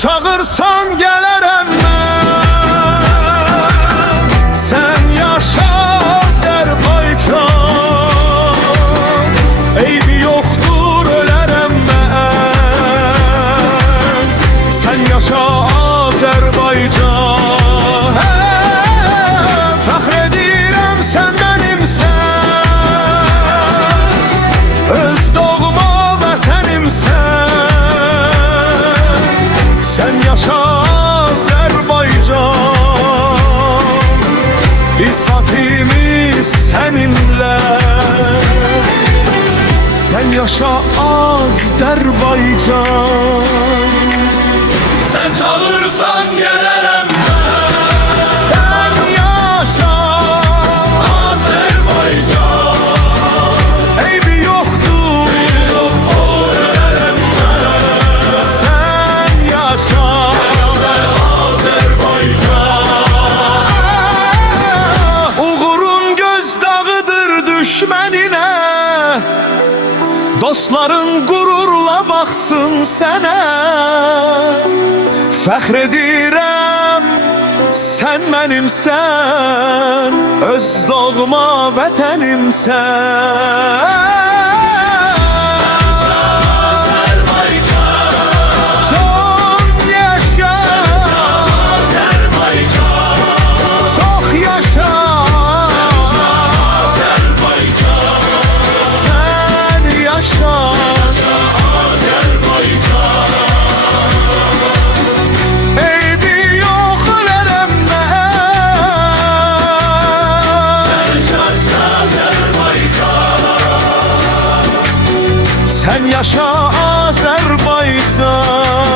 çağırsan gələrəm mən. Sən yaşa Azərbaycan, eybi yoxdur ölərəm mən. Sən yaşa Azərbaycan, fəxr edirəm sən mənimsən, öz doğma vətənimsən. Sən yaşa Azərbaycan, İsfatimiz səninlə. Sən yaşa Azərbaycan. Sen çağırırsan gelirim ben. Sen yaşa Azerbaycan, eybi yoktur ölerim ben. Sen yaşa Azerbaycan, Uğurun gözdağıdır düşmenine, dostların gururla baxsın sənə. Fəxr edirəm sən mənimsən, öz doğma vətənimsən. Çok yaşa Çok yaşa Sen yaşa Eybi yok ölərəm mən. Sen yaşa Azerbaycan.